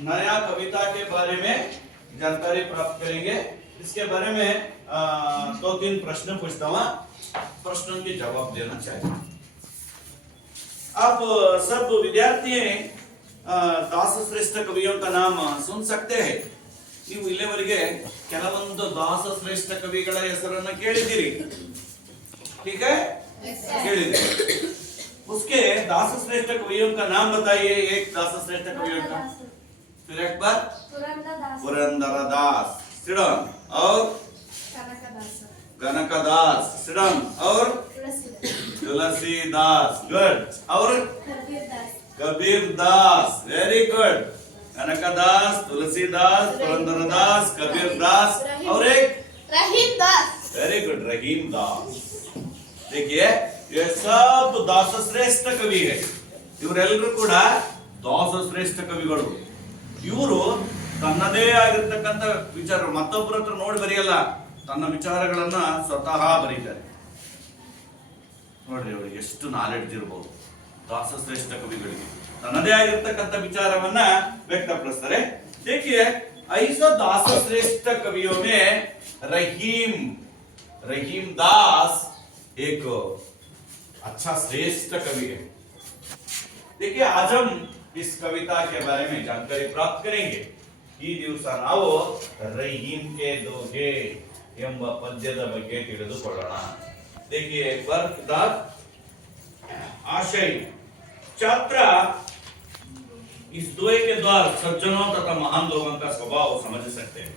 नया कविता के बारे में जानकारी प्राप्त करेंगे। इसके बारे में 2-3 प्रश्न पूछता हूँ, प्रश्नों के जवाब देना चाहिए। आप सब विद्यार्थी दास श्रेष्ठ कवियों का नाम सुन सकते हैं। ನೀವು ಇಲ್ಲಿವರೆಗೆ ಕೆಲವೊಂದು ದಾಸ ಶ್ರೇಷ್ಠ ಕವಿಗಳ ಹೆಸರನ್ನು ಕೇಳಿದ್ದೀರಿ, ठीक है? ಕೇಳಿದ್ದೀರಿ। उसके दास श्रेष्ठ कवियों का नाम बताइए, एक दास श्रेष्ठ कवियों का। फिर एक बार पुरंदरदास सिडन और कनकदास सिडन और तुलसीदास, गुड। और कबीरदास, वेरी गुड। कनकदास, तुलसीदास, पुरंदरदास, कबीरदास और एक रहीमदास, वेरी गुड, रहीमदास। देखिए ये सब दास श्रेष्ठ कवि है। ಇವರೆಲ್ಲರೂ ಕೂಡ ದಾಸ ಶ್ರೇಷ್ಠ ಕವಿಗಳು। ಇವರು ತನ್ನದೇ ಆಗಿರ್ತಕ್ಕಂಥ ವಿಚಾರ ಮತ್ತೊಬ್ಬರ ಹತ್ರ ನೋಡಿ ಬರೆಯಲ್ಲ, ತನ್ನ ವಿಚಾರಗಳನ್ನ ಸ್ವತಃ ಬರೀತಾರೆ। ನೋಡ್ರಿ ಅವರಿಗೆ ಎಷ್ಟು ನಾಲೆಡ್ಜ್ ಇರಬಹುದು ದಾಸ ಶ್ರೇಷ್ಠ ಕವಿಗಳಿಗೆ, ತನ್ನದೇ ಆಗಿರ್ತಕ್ಕಂಥ ವಿಚಾರವನ್ನ ವ್ಯಕ್ತಪಡಿಸ್ತಾರೆ। देखिए ऐसा दास श्रेष्ठ कवियों में रहीम दास एक अच्छा श्रेष्ठ कवि है। देखिए आज हम इस कविता के बारे में जानकारी प्राप्त करेंगे। ಈ ದಿವಸ ನಾವು ರಹೀಂ ಕೆ ದೋಹೆ ಎಂಬ ಪದ್ಯದ ಬಗ್ಗೆ ತಿಳಿದುಕೊಳ್ಳೋಣ। देखिए एक बार किताब आशय छात्र इस दोहे के द्वारा सज्जनों तथा महान लोगों का स्वभाव समझ सकते हैं।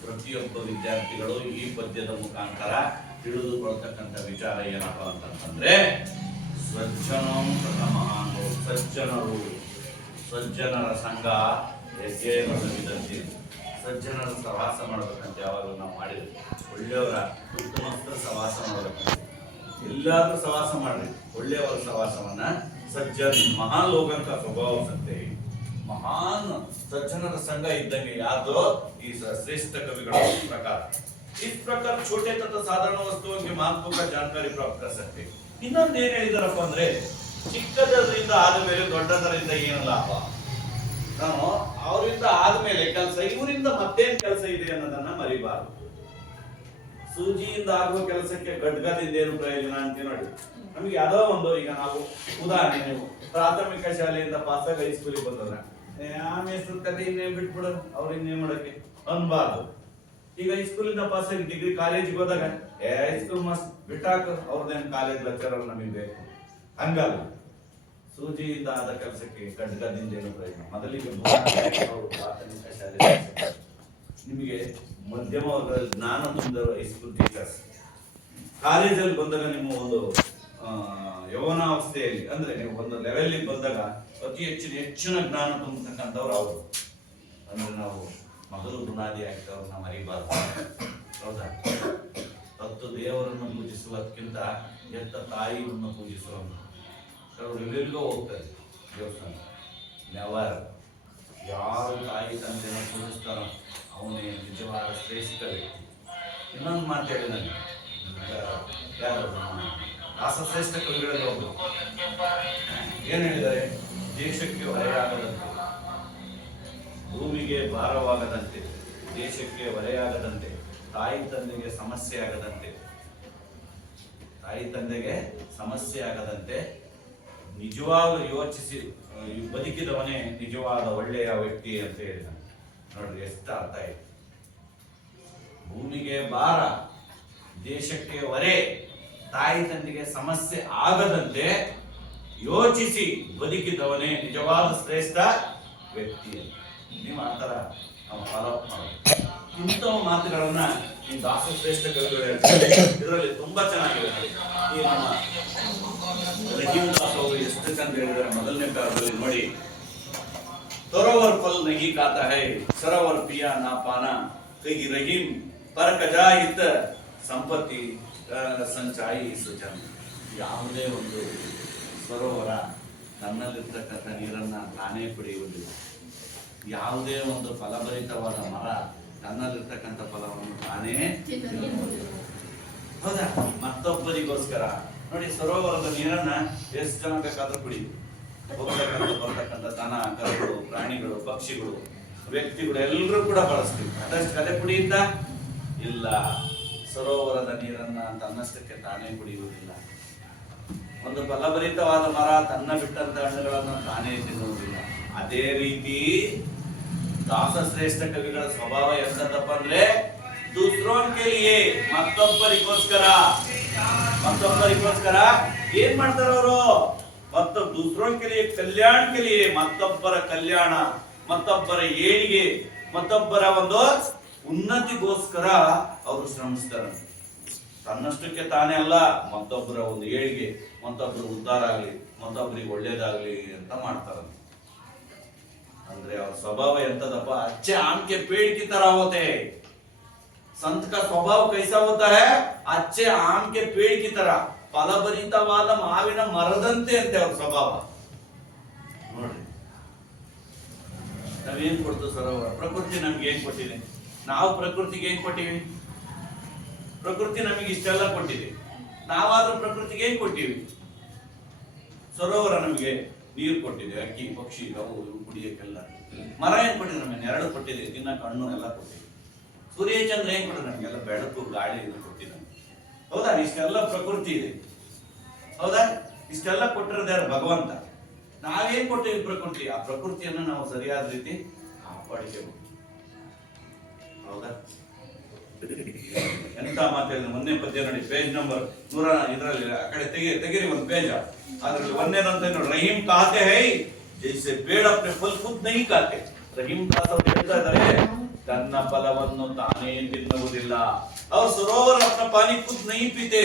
ಪ್ರತಿಯೊಬ್ಬ ವಿದ್ಯಾರ್ಥಿಗಳು ಈ ಪದ್ಯದ ಮುಖಾಂತರ ತಿಳಿದುಕೊಳ್ಳತಕ್ಕಂಥ ವಿಚಾರ ಏನಪ್ಪ ಅಂತಂದ್ರೆ ಸಜ್ಜನೋ ತಥಾ ಮಹಾನ್ ಸಜ್ಜನರು, ಸಜ್ಜನರ ಸಂಘ ಹೆಜ್ಜೆಯಂತೆ ಸಜ್ಜನರ ಸಹವಾಸ ಮಾಡಬೇಕಂತ ಯಾವಾಗ ನಾವು ಮಾಡಿದ್ವಿ, ಒಳ್ಳೆಯವರ ಉತ್ತಮಸ್ತ್ರ ಸಹವಾಸ ಮಾಡಬೇಕಂತ ಎಲ್ಲಾದ್ರೂ ಸಹವಾಸ ಮಾಡ್ರಿ, ಒಳ್ಳೆಯವರ ಸಹವಾಸವನ್ನ ಸಜ್ಜನ್ ಮಹಾನ್ ಲೋಕಂತ ಸ್ವಭಾವ ಸತ್ಯ ಮಹಾನ್ ಸಜ್ಜನರ ಸಂಘ ಇದ್ದಂಗೆ ಯಾವ್ದೋ ಈ श्रेष्ठ कविಗಳ प्रकार। इस प्रकार छोटे तथा साधारण वस्तुओं के महत्व का जानकारी प्राप्त कर सकते हैं। ಇನ್ನೊಂದು ಏನು ಹೇಳಿದಾರಪ್ಪ ಅಂದ್ರೆ ಚಿಕ್ಕದರಿಂದ ಆದಮೇಲೆ ದೊಡ್ಡದರಿಂದ ಏನು ಲಾಭ, ನಾನು ಅವರಿಂದ ಆದ್ಮೇಲೆ ಕೆಲಸ ಇವರಿಂದ ಮತ್ತೇನ್ ಕೆಲಸ ಇದೆ ಅನ್ನೋದನ್ನ ಮರಿಬಾರದು। ಸೂಜಿಯಿಂದ ಆಗುವ ಕೆಲಸಕ್ಕೆ ಗಡ್ಗದಿಂದ ಏನು ಪ್ರಯೋಜನ ಅಂತ ನೋಡಿ, ನಮ್ಗೆ ಯಾವ್ದೋ ಒಂದು ಈಗ ನಾವು ಉದಾಹರಣೆ ನೀವು ಪ್ರಾಥಮಿಕ ಶಾಲೆಯಿಂದ ಪಾಸ್ ಆಗಿ ಹೈಸ್ಕೂಲಿಗೆ ಬಂದವ್ರ ಆಮೇಲೆ ಕತೆ ಇನ್ನೇ ಬಿಟ್ಬಿಡ ಅವ್ರ ಇನ್ನೇನ್ ಮಾಡಕ್ಕೆ ಅನ್ಬಾರ್ದು। ಈಗ ಹೈಸ್ಕೂಲಿಂದ ಪಾಸ್ ಆಗಿ ಡಿಗ್ರಿ ಕಾಲೇಜಿಗೆ ಹೋದಾಗ ಹೈಸ್ಕೂಲ್ ಮಸ್ತ್ ಬಿಟ್ಟಾಕ ಅವ್ರದ್ದೇನ್ ಕಾಲೇಜ್ ಲೆಕ್ಚರರ್ ನಮಗೆ ಬೇಕು ಹಂಗಲ್ಲ। ಸೂಜಿಯಿಂದ ಆದ ಕೆಲಸಕ್ಕೆ ಗಡ್ಗದಿಂದ ಏನು ಪ್ರಯೋಜನ, ಮೊದಲಿಗೆ ಪ್ರಾಥಮಿಕ ಶಾಲೆ ನಿಮಗೆ ಮಧ್ಯಮ ವರ್ಗದಲ್ಲಿ ಜ್ಞಾನ ಹೊಂದಿರುವ ಹೈಸ್ಕೂಲ್ ಟೀಚರ್ಸ್, ಕಾಲೇಜಲ್ಲಿ ಬಂದಾಗ ನಿಮ್ಮ ಒಂದು ಯೌವನಾವಸ್ಥೆಯಲ್ಲಿ ಅಂದ್ರೆ ನೀವು ಒಂದು ಲೆವೆಲ್ ಬಂದಾಗ ಅತಿ ಹೆಚ್ಚಿನ ಜ್ಞಾನ ತುಂಬತಕ್ಕಂಥವ್ರು ಅವರು, ಅಂದ್ರೆ ನಾವು ಮೊದಲು ಬುನಾದಿ ಆಗ್ತವ್ರನ್ನ ಮರಿಬಾರ್ದು, ಹೌದಾ? ಹತ್ತು ದೇವರನ್ನು ಪೂಜಿಸುವುದಕ್ಕಿಂತ ಎತ್ತ ತಾಯಿಯನ್ನು ಪೂಜಿಸುವಂತ ಅವರು ಎಲ್ಲರಿಗೂ ಹೋಗ್ತಾರೆ ದೇವಸ್ಥಾನ। ನೆವರ್, ಯಾರು ತಾಯಿ ತಂದೆನ ಪೂಜಿಸ್ತಾರೋ ಅವನೇ ನಿಜವಾದ ಶ್ರೇಷ್ಠ ವ್ಯಕ್ತಿ। ಇನ್ನೊಂದು ಮಾತು ಹೇಳಿ ನನಗೆ ಯಾರು ದಾಸ ಶ್ರೇಷ್ಠ ಕವಿಗಳಲ್ಲಿ ಒಬ್ಬರು ಏನ್ ಹೇಳಿದ್ದಾರೆ, ದೇಶಕ್ಕೆ ಹೊರೆಯಾಗದಂತೆ, ಭೂಮಿಗೆ ಭಾರವಾಗದಂತೆ, ದೇಶಕ್ಕೆ ಹೊರೆಯಾಗದಂತೆ, ತಾಯಿ ತಂದೆಗೆ ಸಮಸ್ಯೆ ಆಗದಂತೆ, ತಾಯಿ ತಂದೆಗೆ ಸಮಸ್ಯೆ ಆಗದಂತೆ ನಿಜವಾಗ್ಲೂ ಯೋಚಿಸಿ ಬದುಕಿದವನೇ ನಿಜವಾದ ಒಳ್ಳೆಯ ವ್ಯಕ್ತಿ ಅಂತ ಹೇಳಿದ। ನೋಡ್ರಿ ಎಷ್ಟು ಅರ್ಥ ಇದೆ, ಭೂಮಿಗೆ ಭಾರ, ದೇಶಕ್ಕೆ ಹೊರೆ, ತಾಯಿ ತಂದೆಗೆ ಸಮಸ್ಯೆ ಆಗದಂತೆ ಯೋಚಿಸಿ ಬದುಕಿದವನೇ ನಿಜವಾದ ಶ್ರೇಷ್ಠ ವ್ಯಕ್ತಿ ಅಂತ ನೀವು ಆ ಥರ ನಾವು ಫಾಲೋ ಅಪ್ ಮಾಡಬೇಕು। ಇಂಥವ ಮಾತುಗಳನ್ನ ಈ ದಾಸ ಶ್ರೇಷ್ಠ ಕವಿಗಳು ಹೇಳ್ತಾರೆ, ಇದರಲ್ಲಿ ತುಂಬಾ ಚೆನ್ನಾಗಿದೆ। ಈ ನಮ್ಮ ರಹೀಂ ದಾಸ್ ಅವರು ಎಷ್ಟು ಚಂದ ಹೇಳಿದ್ದಾರೆ ಮೊದಲನೇ ಕಾಲದಲ್ಲಿ ನೋಡಿ, ತೋರವರ್ ಫಲ್ ನಹಿ ಖಾತಾ ಹೈ ಸರೋವರ್ ಪಿಯಾ ನಾ ಪಾನಾ ಕೈ ರಹೀಂ ಪರ ಕಜಾಹಿತ ಸಂಪತ್ತಿ ಸಂಚಾಯಿ ಸುಜನ್। ಯಾವುದೇ ಒಂದು ಸರೋವರ ತನ್ನಲ್ಲಿರ್ತಕ್ಕಂಥ ನೀರನ್ನ ತಾನೇ ಕುಡಿಯುವುದಿಲ್ಲ, ಯಾವುದೇ ಒಂದು ಫಲಭರಿತವಾದ ಮರ ತನ್ನಲ್ಲಿರ್ತಕ್ಕಂಥ ಫಲವನ್ನು ತಾನೇ ಹೌದಾ, ಮತ್ತೊಬ್ಬರಿಗೋಸ್ಕರ ನೋಡಿ ಸರೋವರದ ನೀರನ್ನ ಎಷ್ಟು ಜನ ಬೇಕಾದ್ರೂ ಕುಡಿ, ಬರ್ತಕ್ಕಂಥ ದನ, ಕರುಗಳು, ಪ್ರಾಣಿಗಳು, ಪಕ್ಷಿಗಳು, ವ್ಯಕ್ತಿಗಳು ಎಲ್ಲರೂ ಕೂಡ ಬಳಸ್ತೀವಿ. ಅದಷ್ಟು ಕಲೆ ಕುಡಿಯಿಂದ ಇಲ್ಲ. ಸರೋವರದ ನೀರನ್ನ ತನ್ನಷ್ಟಕ್ಕೆ ತಾನೇ ಕುಡಿಯುವುದಿಲ್ಲ. ಒಂದು ಫಲಭರಿತವಾದ ಮರ ತನ್ನ ಬಿಟ್ಟಂತ ಹಣ್ಣುಗಳನ್ನು ತಾನೇ ತಿನ್ನುವುದಿಲ್ಲ. ಅದೇ ರೀತಿ ದಾಸಶ್ರೇಷ್ಠ ಕವಿಗಳ ಸ್ವಭಾವ ಎಂತದಪ್ಪ ಅಂದ್ರೆ ದೂಸರೋನ್ ಕೆ ಲಿಯೆ, ಮತ್ತೊಬ್ಬರಿಗೋಸ್ಕರ ಏನ್ ಮಾಡ್ತಾರ ಅವರು? ದೂಸರೋನ್ ಕೆ ಲಿಯೆ, ಕಲ್ಯಾಣ ಕೆ ಲಿಯೆ, ಮತ್ತೊಬ್ಬರ ಕಲ್ಯಾಣ, ಮತ್ತೊಬ್ಬರ ಏಳಿಗೆ, ಮತ್ತೊಬ್ಬರ ಒಂದು ಉನ್ನತಿಗೋಸ್ಕರ ಅವರು ಶ್ರಮಿಸ್ತಾರೆ. ತನ್ನಷ್ಟಕ್ಕೆ ತಾನೇ ಅಲ್ಲ, ಮತ್ತೊಬ್ಬರ ಒಂದು ಏಳಿಗೆ, ಮತ್ತೊಬ್ಬರ ಉದ್ಧಾರ ಆಗ್ಲಿ, ಮತ್ತೊಬ್ಬರಿಗೆ ಒಳ್ಳೇದಾಗ್ಲಿ ಅಂತ ಮಾಡ್ತಾರ. ಅಂದ್ರೆ ಅವ್ರ ಸ್ವಭಾವ ಎಂತದಪ್ಪ? अच्छे आम के पेड़ की तरह होते हैं. संत का स्वभाव कैसा होता है? अच्छे आम के पेड़ की तरह, ಫಲಭರಿತವಾದ ಮಾವಿನ ಮರದಂತೆ ಅಂತೆ ಅವ್ರ ಸ್ವಭಾವ. ನೋಡ್ರಿ, ನಾವೇನ್ ಕೊಡ್ತು ಸರೋವರ? ಪ್ರಕೃತಿ ನಮ್ಗೆ ಏನ್ ಕೊಟ್ಟಿದೆ? ನಾವು ಪ್ರಕೃತಿಗೆ ಏನ್ ಕೊಟ್ಟಿವಿ? ಪ್ರಕೃತಿ ನಮಗೆ ಇಷ್ಟೆಲ್ಲ ಕೊಟ್ಟಿದೆ. ನಾವಾದ್ರೂ ಪ್ರಕೃತಿಗೆ ಏನ್ ಕೊಟ್ಟಿವಿ? ಸರೋವರ ನಮಗೆ ನೀರು ಕೊಟ್ಟಿದೆ, ಅಕ್ಕಿ ಪಕ್ಷಿ ಅವು ಕುಡಿಯಕ್ಕೆಲ್ಲ. ಮರ ಏನ್ ಕೊಟ್ಟಿದೆ? ನಮಗೆ ನೆರಳು ಕೊಟ್ಟಿದೆ, ತಿನ್ನಕ್ಕೆ ಹಣ್ಣು ಎಲ್ಲ ಕೊಟ್ಟಿದೆ. ಸೂರ್ಯಚಂದ್ರ ಏನ್ ಕೊಟ್ಟಿದೆ? ನಮಗೆಲ್ಲ ಬೆಳಕು, ಗಾಳಿ ಇದು ಕೊಟ್ಟಿದೆ. ಹೌದಾ? ಇಷ್ಟೆಲ್ಲ ಪ್ರಕೃತಿ ಇದೆ. ಹೌದಾ? ಇಷ್ಟೆಲ್ಲ ಕೊಟ್ಟಿರೋದು ಯಾರು? ಭಗವಂತ. ನಾವೇನ್ ಕೊಟ್ಟಿವಿ ಪ್ರಕೃತಿ? ಆ ಪ್ರಕೃತಿಯನ್ನು ನಾವು ಸರಿಯಾದ ರೀತಿ ಕಾಪಾಡಿಕೆವು. ಹೌದಾ? ಎಂತ ಮಾತಾಡಿದ್ರೆ ಒಂದೇ ಪದ್ಯ ನೋಡಿ, ಪೇಜ್ ನಂಬರ್ 100 ಇದರಲ್ಲಿ ಆ ಕಡೆ ತೆಗಿರಿ ಒಂದು ಪೇಜ. ಅದ್ರಲ್ಲಿ ಒಂದೇನಂತ ನೋಡಿ, ರಹೀಂ ಕಾತೆ ಹೈ ಜೈಸೆ ಪೇಡ ಅಪ್ನೆ ಫಲ್ ಖುದ್ ನಹೀ ಕಾತೆ. ರಹೀಂ ಕಾತ ಹೇಳ್ತಾ ಇದ್ದಾರೆ, ತನ್ನ ಫಲವನ್ನು ತಾನೇ ತಿನ್ನುವುದಿಲ್ಲ. ಅವ್ರು ಸರೋವರ ಅಪ್ನ ಪಾನಿ ಖುದ್ ನಹೀ ಪೀತೆ.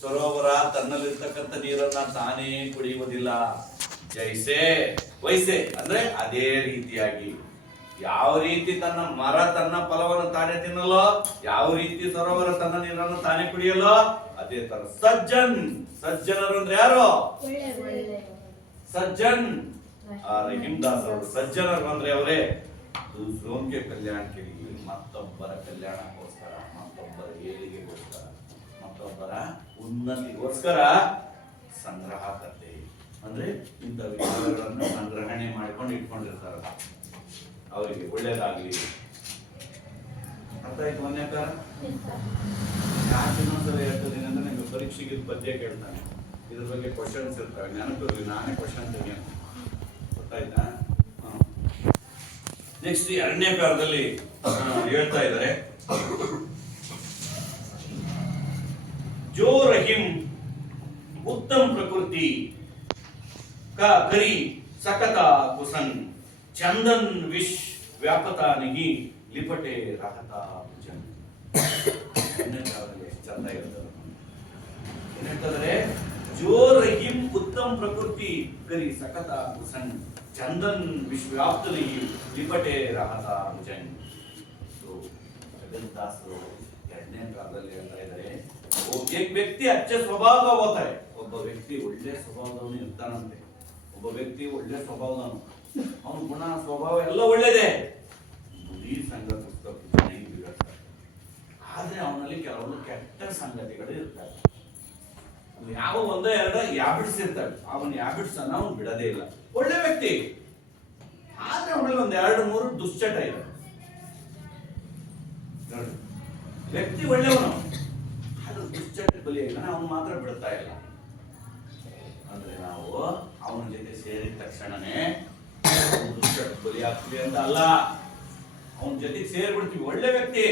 ಸರೋವರ ತನ್ನಲ್ಲಿರ್ತಕ್ಕಂಥ ನೀರನ್ನ ತಾನೇ ಕುಡಿಯುವುದಿಲ್ಲ. ಜೈಸೆ ವೈಸೆ ಅಂದ್ರೆ ಅದೇ ರೀತಿಯಾಗಿ. ಯಾವ ರೀತಿ ತನ್ನ ಮರ ತನ್ನ ಫಲವನ್ನು ತಾನೇ ತಿನ್ನಲ್ಲೋ, ಯಾವ ರೀತಿ ಸರೋವರ ತನ್ನ ನೀರನ್ನು ತಾನೇ ಕುಡಿಯಲ್ಲೋ, ಅದೇ ತರ ಸಜ್ಜನರು ಅಂದ್ರೆ ಯಾರು? ಸಜ್ಜನ್. ರಹೀಂದಾಸ್ ಅವರು ಸಜ್ಜನರು ಅಂದ್ರೆ ಅವರೇ ದೂಸರೋನ್ಗೆ ಕಲ್ಯಾಣಕ್ಕೆ, ಮತ್ತೊಬ್ಬರ ಕಲ್ಯಾಣಕ್ಕೋಸ್ಕರ, ಮತ್ತೊಬ್ಬರ ಏಳಿಗೆಗೋಸ್ಕರ, ಮತ್ತೊಬ್ಬರ ಉನ್ನತಿಗೋಸ್ಕರ ಸಂಗ್ರಹ ಕತೆ ಅಂದ್ರೆ ಇಂಥ ವಿಚಾರಗಳನ್ನು ಸಂಗ್ರಹಣೆ ಮಾಡಿಕೊಂಡು ಇಟ್ಕೊಂಡಿರ್ತಾರ. ಅವರಿಗೆ ಒಳ್ಳೇದಾಗ್ಲಿ. ಅರ್ಥ ಆಯ್ತು? ಒಂದೇಕಾರ ಯಾಕೆ ಇನ್ನೊಂದ್ಸಲ ಹೇಳ್ತೀನಿ ಅಂದ್ರೆ, ನಿಮ್ಗೆ ಪರೀಕ್ಷೆಗೆ ಪದ್ಯ ಕೇಳ್ತಾನೆ, ಇದ್ರ ಬಗ್ಗೆ ಕ್ವಶನ್ಸ್ ಇರ್ತವೆ, ನೆನಪಿರ್ಲಿ, ನಾನೇ ಕ್ವಶನ್ ತೆಗಿಯೋಣ. ಗೊತ್ತಾಯ್ತಾ? ನೆಕ್ಸ್ಟ್ 2ನೇ ಕಾಲದಲ್ಲಿ ಹೇಳ್ತಾ ಇದ್ದಾರೆ, ಜೋ ರಹಿಂ ಉತ್ತಮ ಪ್ರಕೃತಿ का करी सकता कुसन, चंदन विष व्यापता नहीं लिपटे रहता भुजन. ಚಂದ ಇರ್ತದೆ. ಜೋ ರಹಿಂ ಉತ್ತಮ ಪ್ರಕೃತಿ ಕರಿ ಸಕತ ಕುಸನ್, ಚಂದನ್ ವಿಶ್ವ व्याप्त नहीं लिपटे रहता भुजन. ಜಗನ್ನಾಥರು 2ನೇ ಕಾಲದಲ್ಲಿ ಹೇಳ್ತಾ ಇದ್ದಾರೆ, ವ್ಯಕ್ತಿ ಅಚ್ಚ ಸ್ವಭಾವ ಹೋಗ್ತಾರೆ. ಒಬ್ಬ ವ್ಯಕ್ತಿ ಒಳ್ಳೆ ಸ್ವಭಾವದವನು ಇರ್ತಾನಂತೆ. ಒಬ್ಬ ವ್ಯಕ್ತಿ ಒಳ್ಳೆ ಸ್ವಭಾವದವನು, ಅವನ ಗುಣ ಸ್ವಭಾವ ಎಲ್ಲ ಒಳ್ಳೇದೇ. ಬುದ್ಧಿ ಸಂಗತಿ ಬೀಳುತ್ತಾರೆ. ಆದ್ರೆ ಅವನಲ್ಲಿ ಕೆಲವೊಂದು ಕೆಟ್ಟ ಸಂಗತಿಗಳು ಇರ್ತವೆ. ಯಾವ ಒಂದೋ ಎರಡೋ ಹ್ಯಾಬಿಟ್ಸ್ ಇರ್ತವೆ. ಅವನ ಹ್ಯಾಬಿಟ್ಸ್ ಅನ್ನ ಅವನು ಬಿಡದೇ ಇಲ್ಲ. ಒಳ್ಳೆ ವ್ಯಕ್ತಿ, ಆದ್ರೆ ಅವನಲ್ಲಿ ಒಂದ್ 2-3 ದುಶ್ಚಟ ಇದೆ. ವ್ಯಕ್ತಿ ಒಳ್ಳೆಯವನು, ಆದ್ರೆ ದುಶ್ಚಟ ಬಲಿಯಾಗಿಲ್ಲ, ಅವನು ಮಾತ್ರ ಬಿಡ್ತಾ ಇಲ್ಲ. ಅಂದ್ರೆ ನಾವು ಅವನ ಜೊತೆ ಸೇರಿದ ತಕ್ಷಣನೇ ಬಲಿ ಆಗ್ತೀವಿ ಅಂತ ಅಲ್ಲ, ಅವನ ಜೊತೆಗೆ ಸೇರ್ಬಿಡ್ತೀವಿ. ಒಳ್ಳೆ ವ್ಯಕ್ತಿ,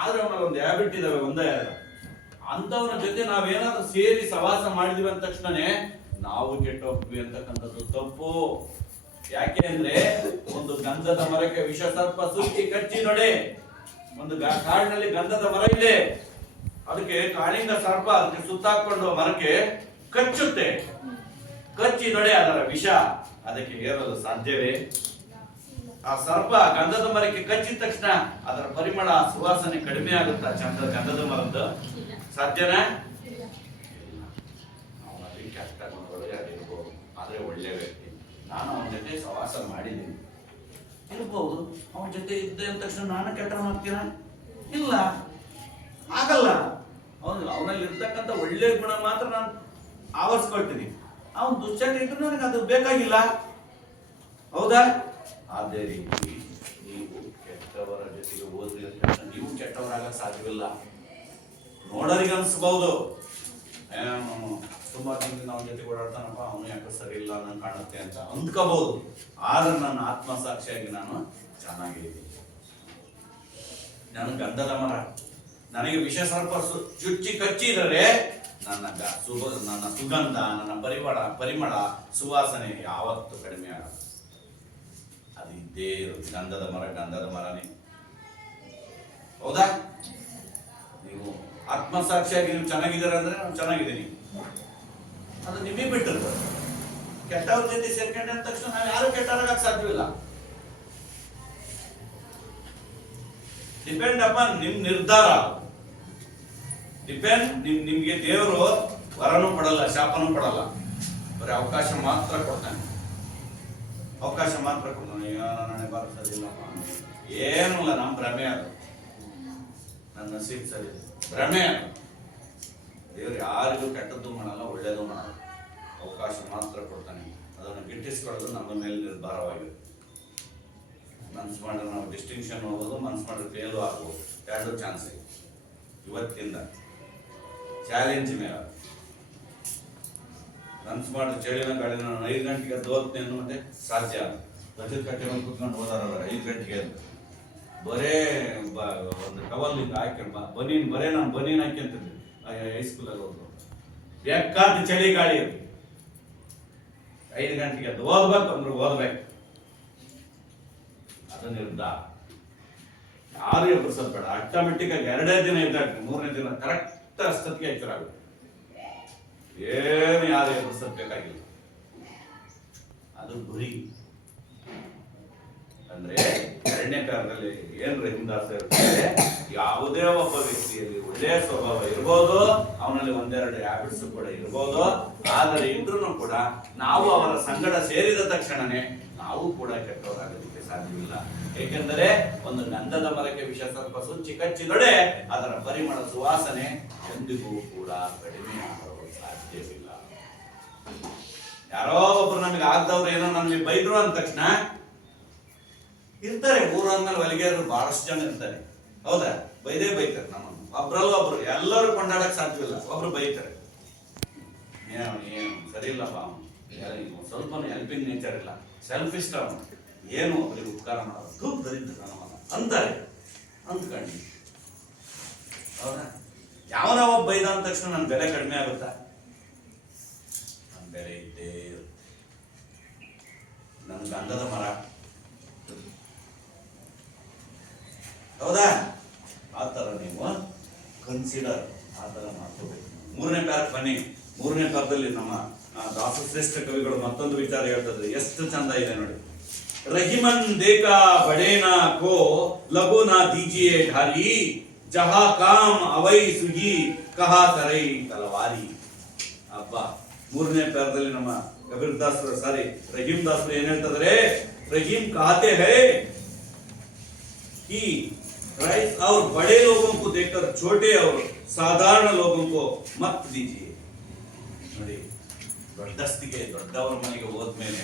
ಆದ್ರೆ ಅವನಲ್ಲಿ ಒಂದು ಹ್ಯಾಬಿಟ್ ಇದಾವೆ, ಒಂದೇ ಎರಡು. ಅಂತವನ ಜೊತೆ ನಾವೇನಾದ್ರೂ ಸೇರಿ ಸವಾಸ ಮಾಡಿದ್ವಿ ಅಂದ ತಕ್ಷಣನೇ ನಾವು ಕೆಟ್ಟೋಗ್ತೀವಿ ಅಂತಕ್ಕಂಥದ್ದು ತಪ್ಪು. ಯಾಕೆ ಅಂದ್ರೆ, ಒಂದು ಗಂಧದ ಮರಕ್ಕೆ ವಿಷ ಸರ್ಪ ಸುತ್ತಿ ಕಚ್ಚಿ ನೋಡಿ. ಒಂದು ಕಾಡಿನಲ್ಲಿ ಗಂಧದ ಮರ ಇದೆ, ಅದಕ್ಕೆ ಕಾಳಿಂಗ ಸರ್ಪ ಅದಕ್ಕೆ ಸುತ್ತಾಕೊಂಡು ಮರಕ್ಕೆ ಕಚ್ಚುತ್ತೆ. ಕಚ್ಚಿ ನೋಡಿ, ಅದರ ವಿಷ ಅದಕ್ಕೆ ಏರಲು ಸಾಧ್ಯವೇ? ಆ ಸರ್ಪ ಗಂಧದ ಮರಕ್ಕೆ ಕಚ್ಚಿದ ತಕ್ಷಣ ಅದರ ಪರಿಮಳ, ಸುವಾಸನೆ ಕಡಿಮೆ ಆಗುತ್ತಾ? ಗಂಧದ ಮರದ್ದು ಸಾಧ್ಯನಾ? ಅವನಲ್ಲಿ ಕೆಟ್ಟ ಗುಣಗಳು ಯಾರಿರ್ಬೋದು, ಆದ್ರೆ ಒಳ್ಳೆ ವ್ಯಕ್ತಿ. ನಾನು ಅವನ ಜೊತೆ ಸವಾಸ ಮಾಡಿದ್ದೀನಿ, ಇರ್ಬಹುದು. ಅವನ ಜೊತೆ ಇದ್ದ ತಕ್ಷಣ ನಾನು ಕೆಟ್ಟವನಾಗ್ತೀನ? ಇಲ್ಲ, ಆಗಲ್ಲ. ಅವನಲ್ಲಿ ಇರ್ತಕ್ಕಂಥ ಒಳ್ಳೆ ಗುಣ ಮಾತ್ರ ನಾನು ಆವರಿಸ್ಕೊಳ್ತೀನಿ. ಅವನು ದುಶ್ಚಟ ಇದ್ರು ನನಗೆ ಅದು ಬೇಕಾಗಿಲ್ಲ. ಹೌದಾ? ಅದೇ ರೀತಿ ನೀವು ಕೆಟ್ಟವರ ಜೊತೆಗೆ ಹೋದ್ರಿ ಅಂತ ನೀವು ಕೆಟ್ಟವರಾಗಕ್ಕೆ ಸಾಧ್ಯವಿಲ್ಲ. ನೋಡೋರಿಗೆ ಅನ್ಸ್ಬಹುದು, ತುಂಬಾ ತಿಂಗಳು ಅವನ ಜೊತೆ ಓಡಾಡ್ತಾನಪ್ಪ, ಅವನು ಯಾಕೆ ಸರಿ ಇಲ್ಲ ನಾನು ಕಾಣುತ್ತೆ ಅಂತ ಅಂದ್ಕೋಬಹುದು. ಆದ್ರೆ ನನ್ನ ಆತ್ಮಸಾಕ್ಷಿಯಾಗಿ ನಾನು ಚೆನ್ನಾಗಿದ್ದೀನಿ. ನಾನು ಗಂಧದ ಮರ, ನನಗೆ ವಿಷ ಸರ್ಪ ಚುಚ್ಚಿ ಕಚ್ಚಿದರೆ ನನ್ನ ಸುಗಂಧ, ನನ್ನ ಪರಿಮಳ ಸುವಾಸನೆ ಯಾವತ್ತು ಕಡಿಮೆ ಆಗಲ್ಲ. ಅದು ಇದ್ದೇ ಇರುತ್ತೆ. ಗಂಧದ ಮರನೇ. ಹೌದಾ? ನೀವು ಆತ್ಮಸಾಕ್ಷಿಯಾಗಿ ನೀವು ಚೆನ್ನಾಗಿದ್ದೀರ ಅಂದ್ರೆ ನಾನು ಚೆನ್ನಾಗಿದ್ದೀನಿ, ಅದು ನಿಮಗೆ ಬಿಟ್ಟಿರ್ತದೆ. ಕೆಟ್ಟವ್ರ ಜೊತೆ ಸೇರ್ಕೊಂಡೆ ಅಂದ ತಕ್ಷಣ ನಾವು ಯಾರು ಕೆಟ್ಟವರಾಗಕ್ಕೆ ಸಾಧ್ಯವಿಲ್ಲ. ಡಿಪೆಂಡ್ ಅಪಾನ್ ನಿಮ್ ನಿರ್ಧಾರ. ನಿಮ್ಗೆ ದೇವರು ವರನೂ ಕೊಡಲ್ಲ, ಶಾಪನೂ ಕೊಡಲ್ಲ, ಬರೀ ಅವಕಾಶ ಮಾತ್ರ ಕೊಡ್ತಾನೆ. ಅವಕಾಶ ಮಾತ್ರ ಕೊಡ್ತಾನೆ. ನಾನೇ ಬರೋದಿಲ್ಲಪ್ಪ, ಏನೂ ಇಲ್ಲ, ನಮ್ಮ ಭ್ರಮೆ ಅದು, ನನ್ನ ನಸೀಬ್ ಸರಿ ಭ್ರಮೆ ಅದು. ದೇವರು ಯಾರಿಗೂ ಕೆಟ್ಟದ್ದು ಮಾಡಲ್ಲ, ಒಳ್ಳೇದು ಮಾಡಲ್ಲ, ಅವಕಾಶ ಮಾತ್ರ ಕೊಡ್ತಾನೆ. ಅದನ್ನು ಗಿಟ್ಟಿಸ್ಕೊಳ್ಳೋದು ನಮ್ಮ ಮೇಲೆ ನಿರ್ಧಾರವಾಗಿದೆ. ಮನ್ಸು ಮಾಡಿದ್ರೆ ನಾವು ಡಿಸ್ಟಿಂಕ್ಷನ್ ಹೋಗೋದು, ಮನ್ಸು ಮಾಡಿದ್ರೆ ಫೇಲು ಆಗ್ಬೋದು, ಎರಡು ಚಾನ್ಸ್ ಇದೆ. ಇವತ್ತಿಂದ ಚಾಲೆಂಜ್ ಮೇಲೆ ಮನ್ಸು ಮಾಡಿದ್ರೆ ಚಳಿನ ಗಾಳಿನ ನಾನು 5 ಗಂಟೆಗೆ ಓದ್ತೀನಿ ಅನ್ನೋದೇ ಸಾಧ್ಯ. ರಜದ ಕಟ್ಟೆ ಬಂದು ಕುತ್ಕೊಂಡು ಓದಾರಲ್ಲ 5 ಗಂಟೆಗೆ ಅಂತ ಬರೇ ಒಂದು ಟವಲ್ ಇಂದ ಹಾಕೊಂಡು ನಾನು ಬನೀನ್ ಹಾಕ್ಯಂತಿದ್ದೆ ಹೈಸ್ಕೂಲಲ್ಲಿ ಹೋದ್ರು. ಬೇಕಾದ ಚಳಿ ಗಾಳಿ 5 ಗಂಟೆಗೆ ಅದು ಓದ್ಬೇಕು ಅಂದ್ರೆ ಓದ್ಬೇಕು. ಅದು ನಿರ್ಧಾರ. ಯಾರು ಎಬ್ಬರಿಸೋದು ಬೇಡ. ಆಟೋಮೆಟಿಕ್ ಆಗಿ 2 ದಿನ ಇದ್ದಾಗ್ತದೆ, 3ನೇ ದಿನ ಕರೆಕ್ಟ್ ಅಷ್ಟೊತ್ತಿಗೆ ಎಚ್ಚರಾಗುತ್ತೆ. ಏನು ಯಾರು ಎಬ್ಬರಿಸೋದು ಬೇಕಾಗಿಲ್ಲ. ಅದು ಗುರಿ. ಅಂದ್ರೆ 2ನೇ ಕಾಲದಲ್ಲಿ ಏನ್ ರಹಿಮದಾಸ ಇರ್ತಾರೆ, ಯಾವುದೇ ಒಬ್ಬ ವ್ಯಕ್ತಿಯಲ್ಲಿ ಒಳ್ಳೆಯ ಸ್ವಭಾವ ಇರ್ಬೋದು, ಅವನಲ್ಲಿ 1-2 ಹ್ಯಾಬಿಟ್ಸ್ ಕೂಡ ಇರ್ಬೋದು. ಆದರೆ ಇದ್ರೂ ಕೂಡ ನಾವು ಅವರ ಸಂಗಡ ಸೇರಿದ ತಕ್ಷಣನೇ ನಾವು ಕೂಡ ಕೆಟ್ಟವರಾಗೋದಕ್ಕೆ ಸಾಧ್ಯವಿಲ್ಲ. ಏಕೆಂದರೆ ಒಂದು ಗಂಧದ ಮರಕ್ಕೆ ವಿಷ ಸರ್ಪ ಸುಚ್ಚಿ ಕಚ್ಚಿದೊಡೆ ಅದರ ಪರಿಮಳ ಸುವಾಸನೆ ಎಂದಿಗೂ ಕೂಡ ಕಡಿಮೆ ಆಗಲು ಸಾಧ್ಯವಿಲ್ಲ. ಯಾರೋ ಒಬ್ರು ನಮಗೆ ಆಗ್ದವ್ರು ಏನೋ ನಮಗೆ ಬೈದ್ರು ಅಂದ ತಕ್ಷಣ ಇರ್ತಾರೆ, ಊರು ಅಂದ್ಮೇಲೆ ಹೊಲಿಗೆಯರು ಬಹಳಷ್ಟು ಜನ ಇರ್ತಾರೆ. ಹೌದಾ? ಬೈತಾರೆ ನಮ್ಮನ್ನು. ಒಬ್ರಲ್ಲ ಒಬ್ರು, ಎಲ್ಲರೂ ಕೊಂಡಾಡಕ್ ಸಾಧ್ಯವಿಲ್ಲ. ಒಬ್ರು ಬೈತಾರೆ, ಏನು ಸರಿ ಇಲ್ಲಪ್ಪ, ಸ್ವಲ್ಪ ಹೆಲ್ಪಿಂಗ್ ನೇಚರ್ ಇಲ್ಲ, ಸೆಲ್ಫಿಸ್ಟ್ ಅವನು, ಏನು ಒಬ್ಬರಿಗೆ ಉಪಕಾರ ಮಾಡೋದು ದರಿದ್ರ ಅಂತಾರೆ ಅಂದ್ಕೊಂಡು. ಹೌದಾ? ಯಾವನ ಒಬ್ಬ ಬೈದ ಅಂದ ತಕ್ಷಣ ನನ್ನ ಬೆಲೆ ಕಡಿಮೆ ಆಗುತ್ತಾ? ನನ್ನ ಬೆಲೆ ಇದ್ದೇ ನನ್ನ ಗಂಧದ ಮರ. ಹೌದಾ? ಆ ತರ ನೀವು ಕನ್ಸಿಡರ್ ಆ ತರ ಮಾಡ್ಕೋಬೇಕು. 3ನೇ ಪ್ಯಾರ ಬನ್ನಿ. 3ನೇ ಪ್ಯಾರದಲ್ಲಿ ನಮ್ಮ ದಾಸಶ್ರೇಷ್ಠ ಕವಿಗಳು ಮತ್ತೊಂದು ವಿಚಾರ ಹೇಳ್ತಿದ್ರು, ಎಷ್ಟು ಚಂದ ಇದೆ ನೋಡಿ. ರಹಿಮನ್ ದೇಕಾ ಬಡೇನಾ ಕೋ ಲಘು ನಾ ದೀಜಿಯೇ ಢಾಲಿ, ಜಹಾ ಕಾಮ್ ಅವೈ ಸುಗಿ ಕಹಾ ತರೈ ತಲವಾರಿ. ಅಬ್ಬಾ, 3ನೇ ಪ್ಯಾರದಲ್ಲಿ ನಮ್ಮ ಕಬೀರ್ ದಾಸರು ರಹೀಮ್ ದಾಸರು ಏನ್ ಹೇಳ್ತಿದ್ರೆ, ರಹೀಮ್ ಕಹಾತೆ ಹೈ कि राइस और बड़े लोगों को देखकर छोटे और साधारण लोगों को मत दीजिए. ನೋಡಿ, ದೊಡ್ಡವರ ಮನೆಗೆ ಹೋದ್ಮೇಲೆ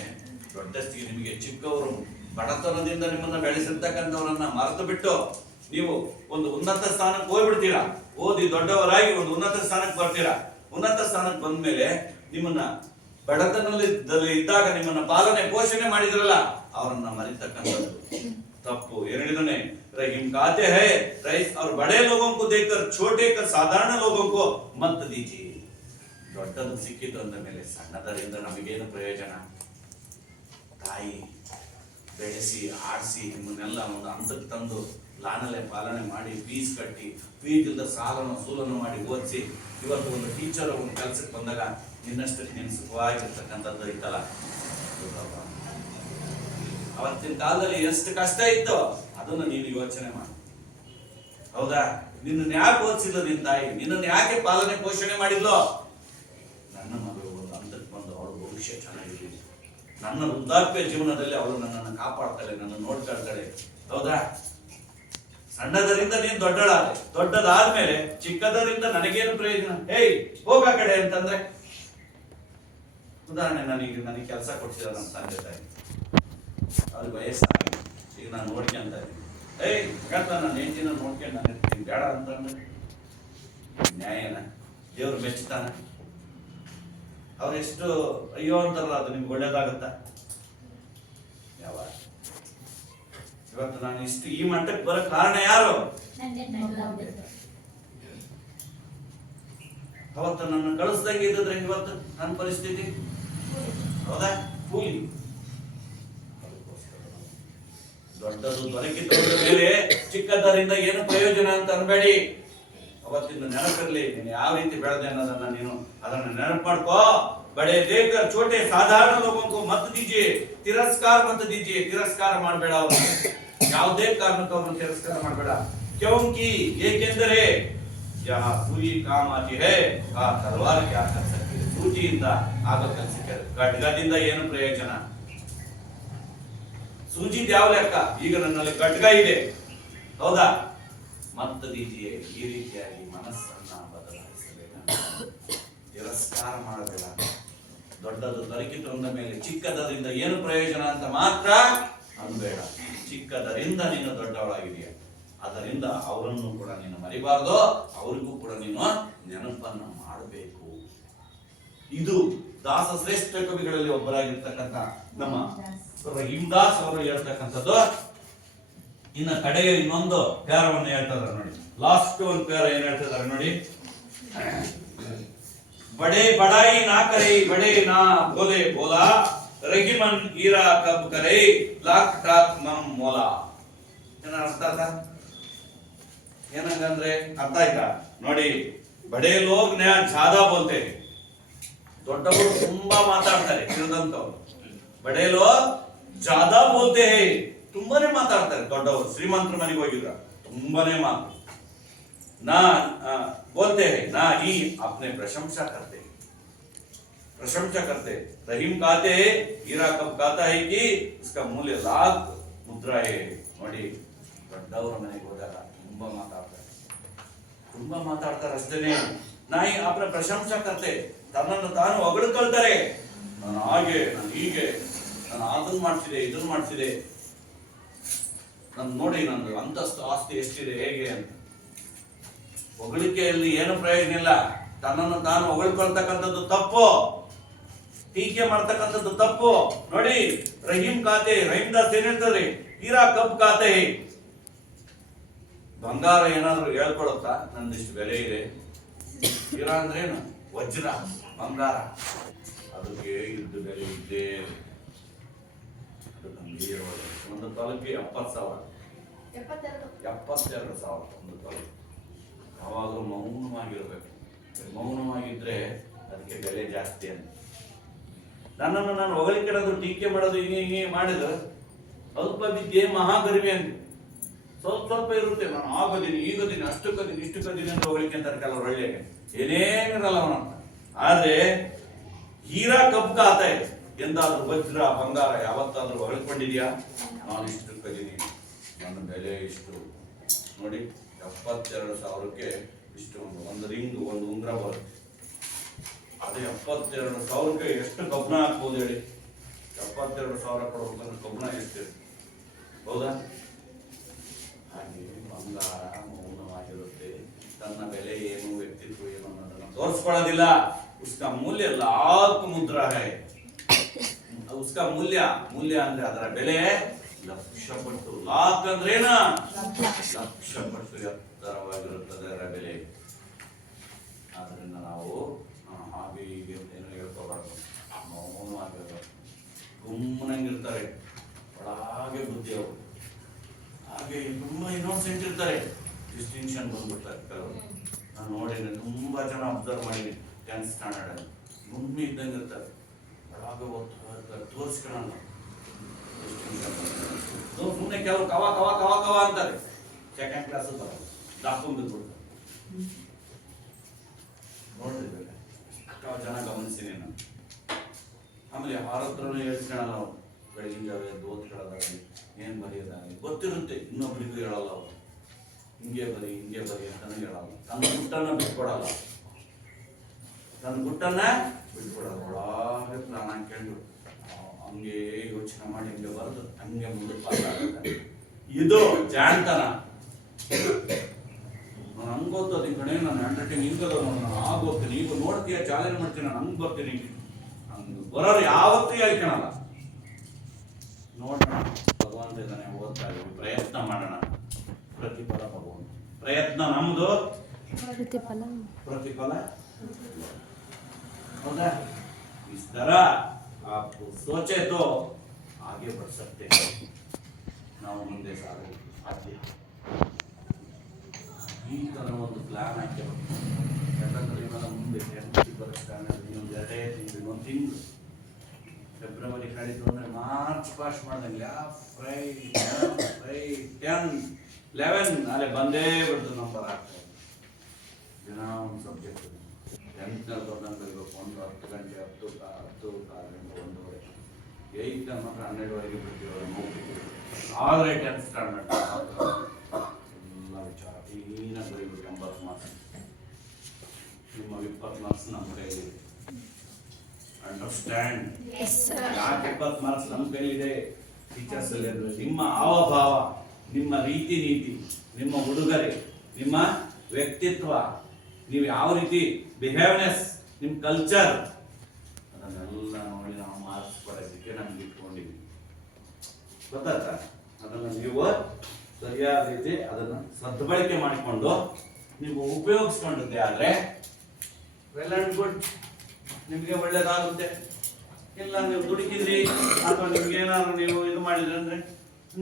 ದೊಡ್ಡಸ್ತಿಗೆ ನಿಮಗೆ ಚಿಕ್ಕವರು ಬಡತನದಿಂದ ನಿಮ್ಮನ್ನ ಬೆಳೆಸಿರ್ತಕ್ಕಂಥವರನ್ನ ಮರೆತು ಬಿಟ್ಟು ನೀವು ಒಂದು ಉನ್ನತ ಸ್ಥಾನಕ್ಕೆ ಹೋಗ್ಬಿಡ್ತೀರಾ. ಓದಿ ದೊಡ್ಡವರಾಗಿ ಒಂದು ಉನ್ನತ ಸ್ಥಾನಕ್ಕೆ ಬರ್ತೀರಾ. ಉನ್ನತ ಸ್ಥಾನಕ್ಕೆ ಬಂದ್ಮೇಲೆ ನಿಮ್ಮನ್ನ ಬಡತನದಲ್ಲಿ ಇದ್ದಾಗ ನಿಮ್ಮನ್ನ ಪಾಲನೆ ಪೋಷಣೆ ಮಾಡಿದ್ರಲ್ಲ, ಅವರನ್ನ ಮರಿತಕ್ಕಂಥದ್ದು ತಪ್ಪು. 2ನೇ, रहीम कहते हैं रईस और बड़े लोगों को देखकर छोटे का साधारण लोगों को मत दीजिए. ದೊಡ್ಡದು ಸಿಕ್ಕಿತು ಅಂದ ಮೇಲೆ ಸಣ್ಣದರಿಂದ ನಮಗೇನು ಪ್ರಯೋಜನ? ತಾಯಿ ಬೆಳೆಸಿ ಆಡಿಸಿ ನಿಮ್ಮನ್ನೆಲ್ಲ ಒಂದು ಹಂತಕ್ಕೆ ತಂದು ಲಾನಲೆ ಪಾಲನೆ ಮಾಡಿ ಫೀಸ್ ಕಟ್ಟಿ, ಫೀಸ್ ಇಲ್ಲದ ಸೂಲನ್ನು ಮಾಡಿ ಓದಿಸಿ, ಇವತ್ತು ಒಂದು ಟೀಚರ್ ಒಂದು ಕೆಲಸಕ್ಕೆ ಬಂದಾಗ ನಿನ್ನಷ್ಟಕ್ಕೆ ನೀನು ಸುಖವಾಗಿರ್ತಕ್ಕಂಥದ್ದು ಐತಲ್ಲ. ಅವತ್ತಿನ ಕಾಲದಲ್ಲಿ ಎಷ್ಟು ಕಷ್ಟ ಇತ್ತು ಅದನ್ನು ನೀನು ಯೋಚನೆ ಮಾಡಿ. ಹೌದಾ? ನಿನ್ನನ್ನು ಯಾಕೆ ಓದಿಸಿಲ್ಲ ನಿನ್ನ ತಾಯಿ? ನಿನ್ನನ್ನು ಯಾಕೆ ಪಾಲನೆ ಪೋಷಣೆ ಮಾಡಿದ್ಲೋ? ನನ್ನ ಮಗಳು ಒಂದು ಹಂತಕ್ಕೆ ಬಂದು ಅವಳು ಭವಿಷ್ಯ ಚೆನ್ನಾಗಿದೆ, ನನ್ನ ವೃದ್ಧಾಪ್ಯ ಜೀವನದಲ್ಲಿ ಅವಳು ನನ್ನನ್ನು ಕಾಪಾಡ್ತಾಳೆ, ನನ್ನ ನೋಡ್ಕೊಳ್ತಾಳೆ. ಹೌದಾ? ಸಣ್ಣದರಿಂದ ನೀನು ದೊಡ್ಡಳಾದೆ, ದೊಡ್ಡದಾದ್ಮೇಲೆ ಚಿಕ್ಕದರಿಂದ ನನಗೇನು ಪ್ರಯೋಜನ? ಹೇಯ್ ಹೋಗ ಕಡೆ ಅಂತಂದ್ರೆ ಉದಾಹರಣೆ, ನನಗೆ ಕೆಲಸ ಕೊಡ್ಸಿದಾರೆ ನಮ್ಮ ತಂದೆ ತಾಯಿ, ಅವ್ರಿಗೆ ವಯಸ್ಸಾಗಿ ಈಗ ನಾನು ನೋಡ್ಕೊಂತ ಇದ್ದೀನಿ. ಹೇಳ್ತಾ ನಾನು ಹೆಂಡತಿನ ನೋಡ್ಕೊಂಡು ನಾನು ಇರ್ತೀನಿ ಬೇಡ ಅಂತಂದ್ರೆ ನ್ಯಾಯನ? ದೇವ್ರು ಮೆಚ್ಚುತ್ತಾನ? ಅವ್ರೆಷ್ಟು ಅಯ್ಯೋ ಅಂತಾರಲ್ಲ, ಅದು ನಿಮ್ಗೆ ಒಳ್ಳೇದಾಗುತ್ತಾ? ಯಾವಾಗ? ಇವತ್ತು ನಾನು ಇಷ್ಟು ಈ ಮಟ್ಟಕ್ಕೆ ಬರೋ ಕಾರಣ ಯಾರು? ಅವತ್ತು ನನ್ನ ಕಳಿಸ್ದಂಗೆ ಇದ್ದಿದ್ರೆ ಇವತ್ತು ನನ್ನ ಪರಿಸ್ಥಿತಿ ಹೌದಾ? ಕೂಲಿ. ದೊಡ್ಡದು ದೊರಕಿದ ಮೇಲೆ ಚಿಕ್ಕದರಿಂದ ಏನು ಪ್ರಯೋಜನ ಅಂತ ಅನ್ಬೇಡಿ. ಅವತ್ತಿಂದ ನೆನಪಿರ್ಲಿ, ನೀನು ಯಾವ ರೀತಿ ಬೆಳೆದೆ ಅನ್ನೋದನ್ನ ನೀನು ಅದನ್ನ ನೆನಪು ಮಾಡ್ಕೋ. बड़े देखकर छोटे साधारण लोगों को मत दीजिए, तिरस्कार मत दीजिए. तिरस्कार ಮಾಡಬೇಡ ಅವರನ್ನು, ಯಾವುದೇ ಕಾರಣಕ್ಕೂ ಅವರನ್ನು ತಿರಸ್ಕಾರ ಮಾಡಬೇಡ. क्योंकि ಏಕೆಂದರೆ यह पूरी काम आती है ಆ ತಲವಾರ್ क्या कर सकती है. ಸೂಜಿಯಿಂದ ಆಗ ಕೆಲಸಕ್ಕೆ, ಖಡ್ಗದಿಂದ ಏನು ಪ್ರಯೋಜನ? ಸೂಜಿ ಯಾವ ಲೆಕ್ಕ? ಈಗ ನನ್ನಲ್ಲಿ ಖಡ್ಗ ಇದೆ, ಹೌದಾ? ಮತ್ ದೀಜಿಯೇ. ಈ ರೀತಿಯಾಗಿ ಮನಸ್ಸನ್ನ ಬದಲಾಯಿಸಬೇಡ, ತಿರಸ್ಕಾರ ಮಾಡಬೇಡ. ದೊಡ್ಡದು ದೊರಕಿತಂದ ಮೇಲೆ ಚಿಕ್ಕದರಿಂದ ಏನು ಪ್ರಯೋಜನ ಅಂತ ಮಾತ್ರ ಅನ್ಬೇಡ. ಚಿಕ್ಕದರಿಂದ ನೀನು ದೊಡ್ಡವಳಾಗಿದೆಯಾ, ಅದರಿಂದ ಅವರನ್ನು ಕೂಡ ನೀನು ಮರಿಬಾರ್ದು, ಅವರಿಗೂ ಕೂಡ ನೀನು ನೆನಪನ್ನು ಮಾಡಬೇಕು. ಇದು ದಾಸ ಶ್ರೇಷ್ಠ ಕವಿಗಳಲ್ಲಿ ಒಬ್ಬರಾಗಿರ್ತಕ್ಕಂಥ ನಮ್ಮ ರಹೀಮ್ದಾಸ್ ಅವರು ಹೇಳ್ತಕ್ಕಂಥದ್ದು. ಇನ್ನು ಕಡೆಗೆ ಇನ್ನೊಂದು ಪ್ಯಾರವನ್ನು ಹೇಳ್ತಿದ್ದಾರೆ ನೋಡಿ, ಲಾಸ್ಟ್ ಒಂದು ಪ್ಯಾರ ಏನ್ ಹೇಳ್ತಿದ್ದಾರೆ ನೋಡಿ. बड़े बड़ाई ना करे, बड़े ना बोले बोला, रहीमन हीरा कब करे, लाख टाक मम मोला. ಏನ ಅರ್ಥ ಆಯ್ತಾ? ಏನಂಗಂದ್ರೆ ಅರ್ಥ ಆಯ್ತಾ ನೋಡಿ. ಬಡೇ ಲೋಗ್ ನ್ಯಾ ಜ್ಯಾದಾ ಬೋಲ್ತೆ, ದೊಡ್ಡವರು ತುಂಬಾ ಮಾತಾಡ್ತಾರೆ, ತಿಳಿದಂತವ್ರು. ಬಡೇ ಲೋಗ್ ಜ್ಯಾದಾ ಬೋಲ್ತೆ, ತುಂಬಾನೇ ಮಾತಾಡ್ತಾರೆ ದೊಡ್ಡವರು. ಶ್ರೀಮಂತರ ಮನೆಗೆ ಹೋಗಿದ್ರ ತುಂಬಾನೇ ಮಾತು. ना बोलते हैं ना ही अपने प्रशंसा करते, प्रशंसा करते. रहीम कहते हैं, हीरा कब कहता है कि इसका मूल्य लाख मुद्रा है. ನೋಡಿ, ದೊಡ್ಡವರ ಮನೆಗೆ ಹೋದಾಗ ತುಂಬಾ ಮಾತಾಡ್ತಾರೆ ಅಷ್ಟೇನೆ. ನಾಯಿ अपने प्रशंसा करते, ತನ್ನನ್ನು ತಾನು ಹೊಗಳ್ಕೊಳ್ತಾರೆ. ನಾನು ಹಾಗೆ, ನಾನು ಹೀಗೆ, ನಾನು ಅದನ್ನ ಮಾಡ್ತಿದೆ, ಇದನ್ನ ಮಾಡ್ತಿದೆ, ನಾನು ನೋಡಿ ನಂದು ಅಂತಸ್ತು ಆಸ್ತಿ ಎಷ್ಟಿದೆ ಹೇಗೆ ಅಂತ. ಹೊಗಳಿಕೆಯಲ್ಲಿ ಏನು ಪ್ರಯೋಜನ ಇಲ್ಲ. ತನ್ನನ್ನು ತಾನು ಹೊಗಳ್ಕೊಳ್ತಕ್ಕಂಥದ್ದು ತಪ್ಪು, ಟೀಕೆ ಮಾಡ್ತಕ್ಕಂಥದ್ದು ತಪ್ಪು. ನೋಡಿ, ರಹೀಮ್ ಖಾತೆ, ರಹೀಮ್ ದಾಸ್ ಏನ್ ಹೇಳ್ತಾರೆ, ಹೀರಾ ಕಬ್ ಖಾತೆ. ಬಂಗಾರ ಏನಾದ್ರು ಹೇಳ್ಕೊಡುತ್ತಾ ನಂದಿಷ್ಟು ಬೆಲೆ ಇದೆ? ಹೀರಾ ಅಂದ್ರೇನು? ವಜ್ರ, ಬಂಗಾರ, ಅದಕ್ಕೆ ಇದ್ದು ಬೆಲೆ ಇದ್ದೇ. ಒಂದು ತೊಲಕ್ಕೆ 70,000, 72,000 ಒಂದು ತೊಲೆ. ಯಾವಾಗಲೂ ಮೌನವಾಗಿರ್ಬೇಕು. ಮೌನವಾಗಿದ್ರೆ ಅದಕ್ಕೆ ಬೆಲೆ ಜಾಸ್ತಿ ಅಂತ. ನನ್ನನ್ನು ನಾನು ಹೊಗಳಿಕೆಡೋದು, ಟೀಕೆ ಮಾಡೋದು, ಹಿಂಗೆ ಮಾಡಿದ್ರೆ ಅಲ್ಪ ವಿದ್ಯೆ ಮಹಾಗರ್ವಿ ಅಂತ. ಸ್ವಲ್ಪ ಇರುತ್ತೆ, ನಾನು ಆಗೋದೀನಿ, ಈಗೋದೀನಿ, ಅಷ್ಟು ಕದೀನಿ, ಇಷ್ಟು ಕದೀನಿ ಅಂತ ಹೊಗಳಿಕೆ ಅಂತಾರೆ ಕೆಲವರು. ಒಳ್ಳೆ ಏನೇನಿರಲ್ಲ ಅವನಂತ. ಆದ್ರೆ ಹೀರಾ ಕಬ್ಬು ಆತ ಇದೆ. ಎಂದಾದ್ರೂ ವಜ್ರ ಬಂಗಾರ ಯಾವತ್ತಾದ್ರೂ ಹೊಗಳ್ಕೊಂಡಿದ್ಯಾ? ನಾನು ಇಷ್ಟು ಕದೀನಿ, ನನ್ನ ಬೆಲೆ ಇಷ್ಟು. ನೋಡಿ, 72,000ಕ್ಕೆ ಇಷ್ಟು ಒಂದು ರಿಂಗ್, ಒಂದು ಉಂಗುರ ಬರುತ್ತೆ. ಅದೇ 72,000ಕ್ಕೆ ಎಷ್ಟು ಕಬ್ಬಣ ಹಾಕ್ಬೋದು ಹೇಳಿ? 72,000 ಕೊಡ್ಬೇಕಂದ್ರೆ ಕಬ್ಬಣ ಎಷ್ಟಿರುತ್ತೆ, ಹೌದಾ? ಹಾಗೆ ಬಂಗಾರ ಮೌನವಾಗಿರುತ್ತೆ. ತನ್ನ ಬೆಲೆ ಏನು, ವ್ಯಕ್ತಿತ್ವ ಏನು ಅನ್ನೋದನ್ನ ತೋರಿಸ್ಕೊಳ್ಳೋದಿಲ್ಲ. ಉಸ್ಕಾ ಮೂಲ್ಯ ಲಾಖ್ ಮುದ್ರಾ ಹೈ. ಉಸ್ಕಾ ಮೂಲ್ಯ ಅಂದ್ರೆ ಅದರ ಬೆಲೆ ಲಕ್ಷ ಪಟ್ಟು. ಲಾಖ್ ಅಂದ್ರೇನ? ಲಕ್ಷ ಪಟ್ಟು ಎತ್ತರವಾಗಿರುತ್ತದೆ ಅದರ ಬೆಲೆ. ಆದ್ರಿಂದ ನಾವು ಹಾಗೆ ಹೀಗೆ ಅಂತ ಏನು ಹೇಳ್ಕೋಬಾರ್ದು, ಮೌನವಾಗಿರ್ಬೇಕು. ಗುಮ್ಮನಂಗಿರ್ತಾರೆ, ಒಳಗೆ ಬುದ್ಧಿ ಅವರು. ಹಾಗೆ ತುಂಬಾ ಇನ್ನೋಸೆಂಟ್ ಇರ್ತಾರೆ, ಡಿಸ್ಟಿಂಕ್ಷನ್ ಬಂದ್ಬಿಡ್ತಾರೆ ಕೆಲವರು. ನಾನು ನೋಡಿದ್ರೆ ತುಂಬಾ ಜನ ಅಬ್ಸರ್ವ್ ಮಾಡಿದ್ದೀನಿ, 10th ಸ್ಟ್ಯಾಂಡರ್ಡ್ ಅಲ್ಲಿ ಗುಮ್ಮಿ ಇದ್ದಂಗೆ ಇರ್ತಾರೆ, ಒಳಗೆ ಓದ್ತಾರೆ, ತೋರಿಸ್ಕೊಳ್ಳೋಣ. ಸುಮ್ಮನೆ ಕೆಲವು ಕವಾ ಕವಾ ಕವಾ ಕವಾ ಅಂತಾರೆ, 2nd ಕ್ಲಾಸ್ ಬರಲ್ಲ, ದಾಸ್ಕೊಂಡು ಬಿಡ್ತಾರೆ. ನೋಡಿರ್ಬೇಕು, ಎಷ್ಟೋ ಜನ ಗಮನಿಸ್ತೀನಿ ನಾನು. ಆಮೇಲೆ ಹಾರತ್ರನೂ ಹೇಳ್ಕೊಳ್ಳಲ್ಲ ಅವ್ರು. ಬೆಳಗಿನ ಜಾವ ಎದ್ದು ಓದ್ಕೊಳ್ಳೋದಾಗಲಿ, ಏನ್ ಬರೆಯೋದಾಗಲಿ ಗೊತ್ತಿರುತ್ತೆ, ಇನ್ನೊಬ್ರಿಗೂ ಹೇಳಲ್ಲ ಅವರು. ಹಿಂಗೆ ಬರಿ ಅಂತಾನು ಹೇಳಲ್ಲ. ತನ್ನ ಗುಟ್ಟನ್ನ ಬಿಟ್ಕೊಡಲ್ಲ, ತನ್ನ ಗುಟ್ಟನ್ನ ಒಳಗೆ ಪ್ಲಾನ್ ಹಾಕೊಂಡು ಹಂಗೆ ಯೋಚನೆ ಮಾಡಿ ಹಂಗೆ ಬರೆದು ಹಂಗೆ ಮುಂದಕ್ಕೆ ಪಾಸ್ ಆಗುತ್ತೆ. ಇದು ಜಾಣ್ತನ. ನಾನು ಹಂಗೆ ಓದ್ತೀನಿ ಕಣೆ, ನಾನು ಹ್ಯಾಂಡ್ ರೈಟಿಂಗ್ ಹಿಂಗದ, ನಾನು ಆಗೋಗ್ತೀನಿ, ಈಗ ನೋಡ್ತೀಯ ಚಾಲೆಂಜ್ ಮಾಡ್ತೀನಿ, ನಾನು ಹಂಗೆ ಬರ್ತೀನಿ. ಹಂಗೆ ಬರೋರು ಯಾವತ್ತೂ ಹೇಳ್ಕೊಳಲ್ಲ. ನೋಡೋಣ, ಭಗವಂತ ಇದ್ದಾನೆ, ಓದ್ತಾ ಇದ್ದೀವಿ, ಪ್ರಯತ್ನ ಮಾಡೋಣ. ಪ್ರತಿಫಲ ಭಗವಂತ, ಪ್ರಯತ್ನ ನಮ್ದು, प्रतिफल होता है। इस तरह आप सोचे तो आगे बढ़ सकते हैं, ನಾವು ಮುಂದೆ ಸಾಗಲು ಸಾಧ್ಯ. ಈ ತರ ಒಂದು ಪ್ಲಾನ್ ಹಾಕಿರೋದು. ಯಾಕಂದ್ರೆ ಇವಾಗ ಮುಂದೆ ಬರೆಸ್ತಾನೆ, ಇನ್ನೊಂದು 2 ತಿಂಗಳು, 1 ತಿಂಗಳು, ಫೆಬ್ರವರಿ ಕಳೆದು ಅಂದ್ರೆ ಮಾರ್ಚ್ ಪಾಸ್ ಮಾಡ್ದಂಗೆ ಫ್ರೈಡೆ 10 11 ಅಲ್ಲೇ ಬಂದೇ ಬಿಡ್ತು ನಂಬರ್ ಆಗ್ತದೆ. ದಿನ ಒಂದು ಸಬ್ಜೆಕ್ಟ್ 10th ಬರಬೇಕು, ಒಂದು 10 ಗಂಟೆ 10 ಗಂಟೆ 1:30, 8th ಮಾತ್ರ 12ವರೆಗೆ ಬಿಡ್ತೀವಿ. ಆದರೆ 10th ಸ್ಟ್ಯಾಂಡರ್ಡ್ ಎಲ್ಲ ವಿಚಾರ ಕ್ಲೀನಾಗಿ ಬರೀಬೇಕು. 80 ಮಾರ್ಕ್ಸ್, ನಿಮ್ಮ 20 ಮಾರ್ಕ್ಸ್ ನಮ್ಮ ಕೈಲಿದೆ. ಅಂಡರ್ಸ್ಟ್ಯಾಂಡ್? ಯಾಕೆ 20 ಮಾರ್ಕ್ಸ್ ನಮ್ಮ ಕೈಲಿದೆ? ಟೀಚರ್ಸ್ ಅಲ್ಲಿ ನಿಮ್ಮ ಹಾವಭಾವ, ನಿಮ್ಮ ರೀತಿ ನೀತಿ, ನಿಮ್ಮ ಉಡುಗೊರೆ, ನಿಮ್ಮ ವ್ಯಕ್ತಿತ್ವ, ನೀವು ಯಾವ ರೀತಿ ಬಿಹೇವ್ನೆಸ್, ನಿಮ್ಮ ಕಲ್ಚರ್, ಅದನ್ನೆಲ್ಲ ನೋಡಿ ನಾವು ಮಾರ್ಕ್ಸ್ ಪಡೆಯೋದಕ್ಕೆ ನಮ್ಗೆ ಇಟ್ಕೊಂಡಿದ್ವಿ. ಗೊತ್ತಾಯ್ತಾ? ಅದನ್ನು ನೀವು ಸರಿಯಾದ ರೀತಿ ಅದನ್ನು ಸದ್ಬಳಕೆ ಮಾಡಿಕೊಂಡು ನೀವು ಉಪಯೋಗಿಸ್ಕೊಂಡಿದ್ದೆ ಆದರೆ ವೆಲ್ ಅಂಡ್ ಗುಡ್, ನಿಮಗೆ ಒಳ್ಳೇದಾಗುತ್ತೆ. ಇಲ್ಲ ನೀವು ದುಡುಕಿದ್ರಿ ಅಥವಾ ನಿಮ್ಗೆ ಏನಾದ್ರು ನೀವು ಇದು ಮಾಡಿದ್ರಿ ಅಂದ್ರೆ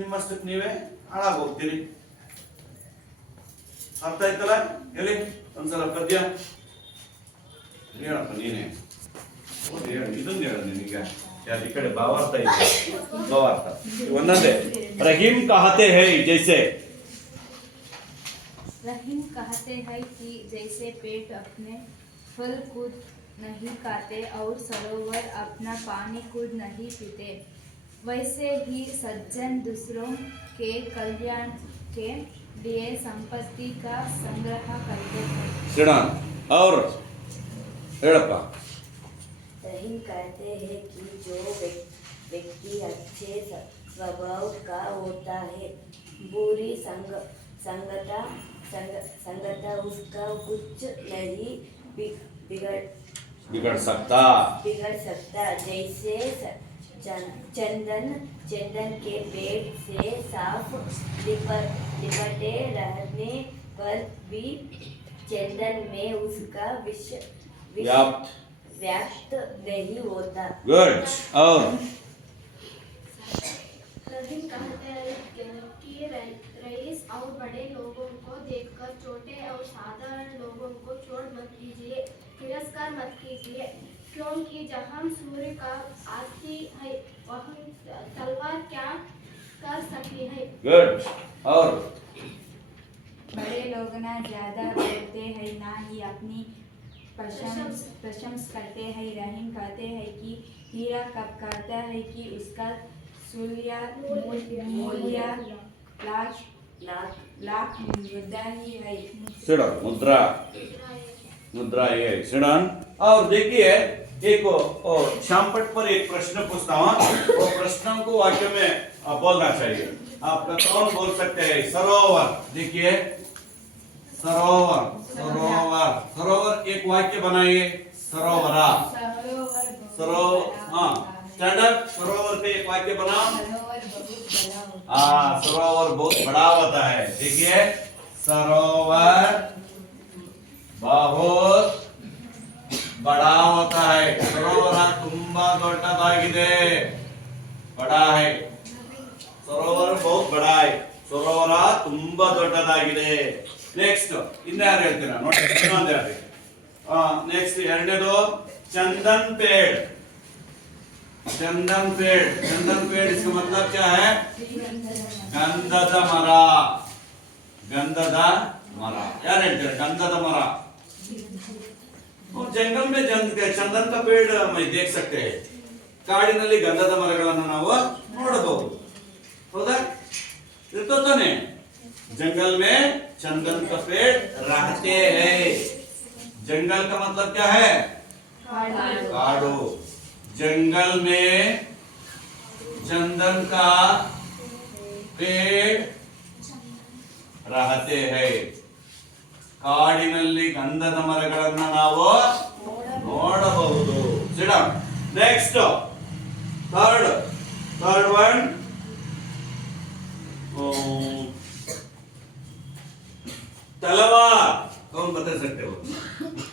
ನಿಮ್ಮಷ್ಟಕ್ಕೆ ನೀವೇ ಹಾಳಾಗೋಗ್ತೀರಿ. ಅರ್ಥ ಆಯ್ತಲ್ಲ? ಹೇಳಿ ಒಂದ್ಸಲ ಪದ್ಯ ಹೇಳಪ್ಪ, ನೀನೇ ಇದನ್ನ ಹೇಳ. ನಿನಗೆ ಯಾರು ಈ ಕಡೆ ಭಾವಾರ್ಥ ಇದೆ, ಭಾವಾರ್ಥ ಒಂದೊಂದೇ. रहीम कहते हैं जैसे, रहीम कहते हैं कि जैसे पेट अपने फल खुद नहीं खाते और सरोवर अपना पानी खुद नहीं पीते, वैसे ही सज्जन दूसरों के कल्याण के लिए संपत्ति का संग्रह करते हैं. श्रीराम और हेड़प्पा. रहीम कहते हैं कि जो व्यक्ति अच्छे स्वभाव का होता है, बुरी संगता उसका कुछ नहीं बिगड़ सकता. जैसे चंदन के पेड़ से साफ लिपटे रहने पर भी चंदन में उसका व्याप्त नहीं होता. गुड. और रहीम कहते हैं कि रईस और बड़े लोगों को देखकर छोटे और साधारण लोगों को छोड़ मत दीजिए, तिरस्कार मत कीजिए, क्योंकि जहाँ सूर्य का आती है वहाँ तलवार क्या कर सकती है. गुड. और बड़े लोग ना ज्यादा बोलते हैं ना ही अपनी प्रशंसा करते हैं. रहीम कहते हैं कि हीरा कब कहता है कि उसका मूल्य लाख मुद्रा ही है. सिडन मुद्रा ये सिडन. और देखिए एक शामपट पर एक प्रश्न पूछता हूँ, वो प्रश्न को वाक्य में बोलना चाहिए. आपका कौन बोल सकते हैं? सरोवर. देखिए सरोवर, सरोवर, सरोवर एक वाक्य बनाइए. सरोवरा, सरोवर. हाँ, स्टैंडर्ड. सरोवर पे एक वाक्य बनाओ. हाँ, सरोवर बहुत बड़ा होता है. देखिए सरोवर बहुत बड़ा होता है. सरोवर ತುಂಬಾ ದೊಡ್ಡದಾಗಿದೆ. बड़ा है. सरोवर बहुत बड़ा है. ಸರೋವರ ತುಂಬಾ ದೊಡ್ಡದಾಗಿದೆ. ನೆಕ್ಸ್ಟ್ ಇನ್ಯಾರು ಹೇಳ್ತೀರಾ ನೋಡಿ, ಇನ್ನೊಂದು ಹೇಳ್ರಿ. ನೆಕ್ಸ್ಟ್ ಎರಡನೇದು चंदन पेड़. चंदन पेड़, चंदन पेड़ इसका मतलब क्या है? गंधದ ಮರ. गंधದ ಮರ ಯಾರು ಹೇಳ್ತಾರೆ? गंधದ ಮರ. जंगल में चंदन का पेड़ मैं देख सकते हैं. ಕಾಡಿನಲ್ಲಿ ಗಂಧದ ಮರಗಳನ್ನು ನಾವು ನೋಡಬಹುದು. ಹೌದಾ? ಇರ್ತೋ ತಾನೆ? जंगल में चंदन का पेड़ रहते हैं. जंगल का मतलब क्या है? काड़ू। जंगल में चंदन का पेड़ रहते हैं। ಕಾಡಿನಲ್ಲಿ ಗಂಧದ ಮರಗಳನ್ನ ನಾವು ನೋಡಬಹುದು. ನೆಕ್ಸ್ಟ್ थर्ड वन तलवार. कौन बता सकते हो?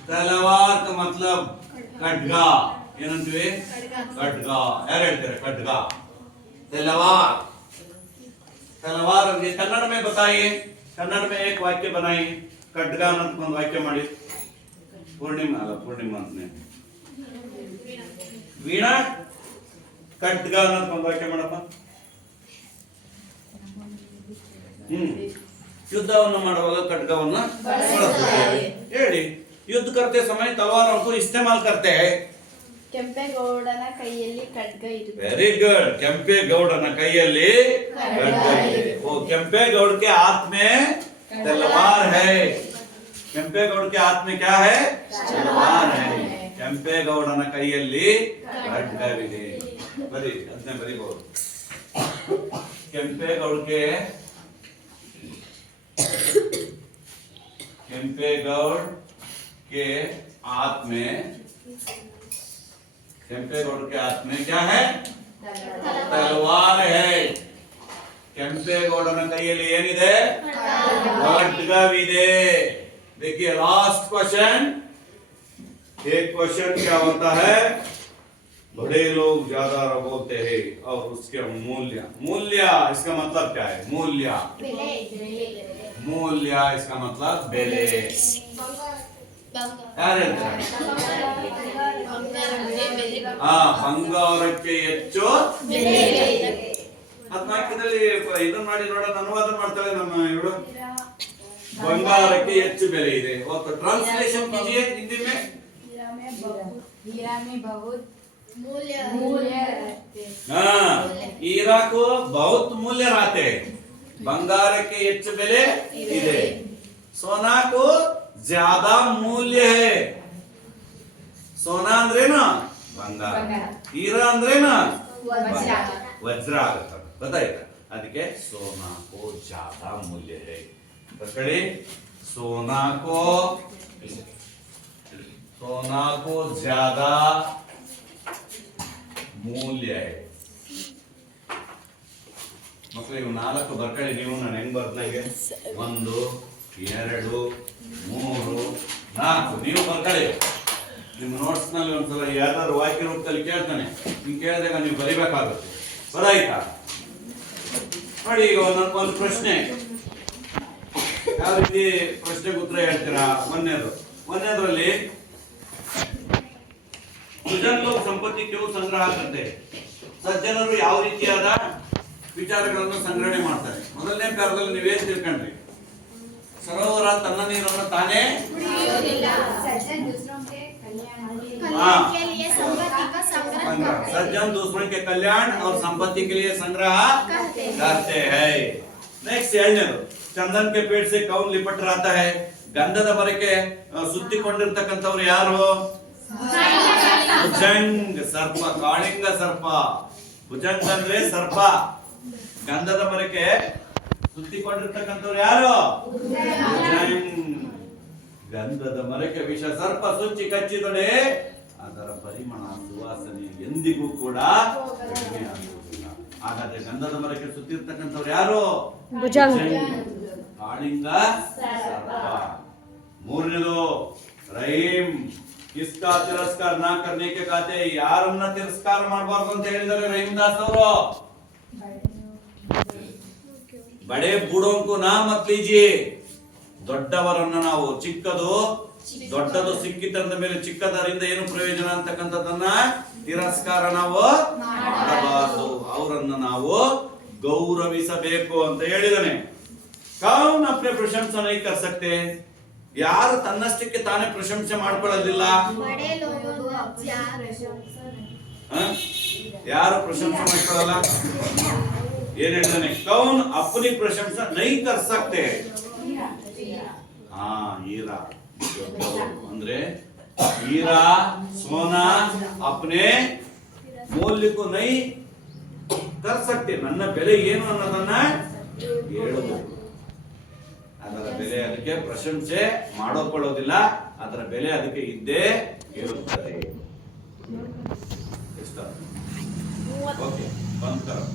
तलवार का मतलब खड्गा. ಏನಂತೀವಿ? ಖಡ್ಗ. ಯಾರು ಹೇಳ್ತಾರೆ ಖಡ್ಗ? तलवार. तलवार ಅಂದ್ರೆ कन्नड़ में बताइए. कन्नड़ में एक वाक्य बनाइए. ಖಡ್ಗ ಅಂತ ಒಂದು ವಾಕ್ಯ ಮಾಡಿ. ಪೂರ್ಣಿಮಾ ಅಂತನೇ ವೀಣಾ ಖಡ್ಗ ಅಂತ ಒಂದು ವಾಕ್ಯ ಮಾಡಪ್ಪ. युद्धವನ್ನು ಮಾಡುವಾಗ ಖಡ್ಗವನ್ನು ಬಳಸುತ್ತೇವೆ ಹೇಳಿ. युद्ध करते समय तलवारों को इस्तेमाल करते हैं. ಕೆಂಪೇಗೌಡನ ಕೈಯಲ್ಲಿ ಖಡ್ಗ ಇರುತ್ತೆ. Very good. ಕೆಂಪೇಗೌಡನ ಕೈಯಲ್ಲಿ ಖಡ್ಗ ಇದೆ. वो ಕೆಂಪೇಗೌಡ के हाथ में तलवार है. ಕೆಂಪೇಗೌಡ के हाथ में क्या है? तलवार है. ಕೆಂಪೇಗೌಡನ ಕೈಯಲ್ಲಿ ಖಡ್ಗವಿದೆ. ಬರಿ ಅದನ್ನೇ ಬರಿಬಹುದು. ಕೆಂಪೇಗೌಡ के हाथ में ಕೆಂಪೇಗೌಡ के हाथ में क्या है? तलवार है. ಕೆಂಪೇಗೌಡನ ಕೈಯಲ್ಲಿ ಏನಿದೆ? ಖಡ್ಗವಿದೆ. देखिए लास्ट क्वेश्चन. एक क्वेश्चन क्या होता है? बड़े लोग ज्यादा बोलते हैं और उसके मूल्य इसका मतलब क्या है? मूल्य इसका मतलब बेले. ಯಾರು ಹೇಳ್ತಾರೆ? ಬಂಗಾರಕ್ಕೆ ಹೆಚ್ಚು ಹದಿನಾಲ್ಕರಲ್ಲಿ ಇದನ್ನ ಮಾಡಿ ನೋಡೋಣ. ಅನುವಾದ ಮಾಡ್ತಾಳೆ ನಮ್ಮ ಇವಳು. ಬಂಗಾರಕ್ಕೆ ಹೆಚ್ಚು ಬೆಲೆ ಇದೆ. ट्रांसलेशन कीजिए हिंदी में. हीरा में बहुत मूल्य रहते हैं. हाँ, हीरा को बहुत मूल्य रहते हैं. ಬಂಗಾರಕ್ಕೆ ಹೆಚ್ಚು ಬೆಲೆ ಇದೆ. सोना को ज्यादा मूल्य है. सोना ಅಂದ್ರೇನು? ಬಂಗಾರ. ಹೀರಾ ಅಂದ್ರೇನು? ವಜ್ರ ಆಗುತ್ತೆ. ಗೊತ್ತಾಯ್ತಾ? ಅದಕ್ಕೆ सोना को ज्यादा मूल्य है. कड़ी सोना को ज्यादा मूल्य है. ಮಕ್ಕಳು ಇವು 4 ಬರ್ಕಳಿ. ನೀವು ನಾನು ಹೆಂಗ್ ಬರ್ತಾಗೆ 1 2 3 4 ನೀವು ಬರ್ಕಳಿ. ನಿಮ್ಮ ನೋಟ್ಸ್ ನಲ್ಲಿ ಒಂದ್ಸಲ ಯಾವ್ದಾದ್ರು ವಾಕ್ಯ ರೂಪದಲ್ಲಿ ಕೇಳ್ತಾನೆ. ಹಿಂಗ್ ಕೇಳಿದಾಗ ನೀವು ಬರಿಬೇಕಾಗುತ್ತೆ. ಬರಾಯ್ತಾ? ನೋಡಿ ಈಗ ಒಂದು ಪ್ರಶ್ನೆ. ಯಾವ ರೀತಿ ಪ್ರಶ್ನೆಗೆ ಉತ್ತರ ಹೇಳ್ತೀರಾ? ಒಂದನೇದ್ರಲ್ಲಿ ಸುಜನ್ ಲೋಕ ಸಂಪತ್ತಿ ಕ್ಯೂ ಸಂಗ್ರಹ करते हैं. ಸಜ್ಜನರು ಯಾವ ರೀತಿಯಾದ ವಿಚಾರಗಳನ್ನು ಸಂಗ್ರಹಣೆ ಮಾಡ್ತಾರೆ? ಮೊದಲನೇ ಪ್ಯಾರದಲ್ಲಿ ನೀವೇನ್ ತಿಳ್ಕೊಂಡ್ರಿ? ಸರೋವರ ತನ್ನ ನೀರನ್ನು ತಾನೇ सज्जन दूसरों के कल्याण के लिए संपत्ति का संग्रह सज्जन दूसरों के कल्याण और संपत्ति के लिए संग्रह करते हैं. नेक्स्ट ಎರಡನೇದು ಚಂದನ್ के पेड़ से कौन लिपट रहता है? ಗಂಧದ ಮರಕ್ಕೆ ಸುತ್ತಿಕೊಂಡಿರ್ತಕ್ಕಂಥವ್ರು ಯಾರು? ಭುಜಂಗ ಸರ್ಪ, ಕಾಳಿಂಗ ಸರ್ಪ. ಭುಜಂಗ ಅಂದ್ರೆ ಸರ್ಪ. ಗಂಧದ ಮರಕ್ಕೆ ಸುತ್ತಿಕೊಂಡಿರ್ತಕ್ಕಂಥವ್ರು ಯಾರು? ಗಂಧದ ಮರಕ್ಕೆ ವಿಷ ಸರ್ಪ ಸುಚ್ಚಿ ಕಚ್ಚಿದೊಡೆ ಅದರ ಪರಿಮಳ ಸುವಾಸನೆ ಎಂದಿಗೂ ಕೂಡ ಕಡಿಮೆ ಆಗುವುದಿಲ್ಲ. ಹಾಗಾದ್ರೆ ಗಂಧದ ಮರಕ್ಕೆ ಸುತ್ತಿರ್ತಕ್ಕಂಥವ್ರು ಯಾರು? ಕಾಳಿಂಗ ಸರ್ಪ. ಮೂರನೇದು ರಹೀಮ್ किसका तिरस्कार ना करने के कहते हैं. ಯಾರನ್ನ ತಿರಸ್ಕಾರ ಮಾಡಬಾರದು ಅಂತ ಹೇಳಿದ್ದಾರೆ ರಹೀಮ್ ದಾಸ್ ಅವರು. ಬಡೆ ಬೂಢೋಂಕು ನಾ ಮತ್ ಲೀಜಿಯೆ. ದೊಡ್ಡವರನ್ನ ನಾವು ದೊಡ್ಡದು ಸಿಕ್ಕಿತಂದ ಮೇಲೆ ಚಿಕ್ಕದರಿಂದ ಏನು ಪ್ರಯೋಜನ ಅಂತಕ್ಕಂಥದ್ದನ್ನ ತಿರಸ್ಕಾರ ನಾವು ಮಾಡಬಾರದು. ಅವರನ್ನ ನಾವು ಗೌರವಿಸಬೇಕು ಅಂತ ಹೇಳಿದಾನೆ. ಕೌನ್ ಅಪ್ನೆ ಪ್ರಶಂಸೆ नहीं कर सकते. ಯಾರು ತನ್ನಷ್ಟಕ್ಕೆ ತಾನೇ ಪ್ರಶಂಸೆ ಮಾಡ್ಕೊಳ್ಳೋದಿಲ್ಲ? बड़े लोगों को ಯಾರು ಪ್ರಶಂಸೆ ಮಾಡ್ಕೊಳ್ಳಲ್ಲ? ಏನ್ ಹೇಳ್ತಾನೆ? ಕೌನ್ ಅಪ್ನಿ ಪ್ರಶಂಸೆ नहीं कर सकते. ಹೀರಾ ಅಂದ್ರೆ ಹೀರಾ सोना अपने मूल्य को नहीं कर सकते ನನ್ನ ಬೆಲೆ ಏನು ಅನ್ನೋದನ್ನ ಹೇಳಬಹುದು ಅದರ ಬೆಲೆ ಅದಕ್ಕೆ ಪ್ರಶಂಸೆ ಮಾಡೋಕೊಳ್ಳೋದಿಲ್ಲ ಅದರ ಬೆಲೆ ಅದಕ್ಕೆ ಇದ್ದೇ ಇರುತ್ತದೆ ಓಕೆ ಬಂದ್ ಕರೋ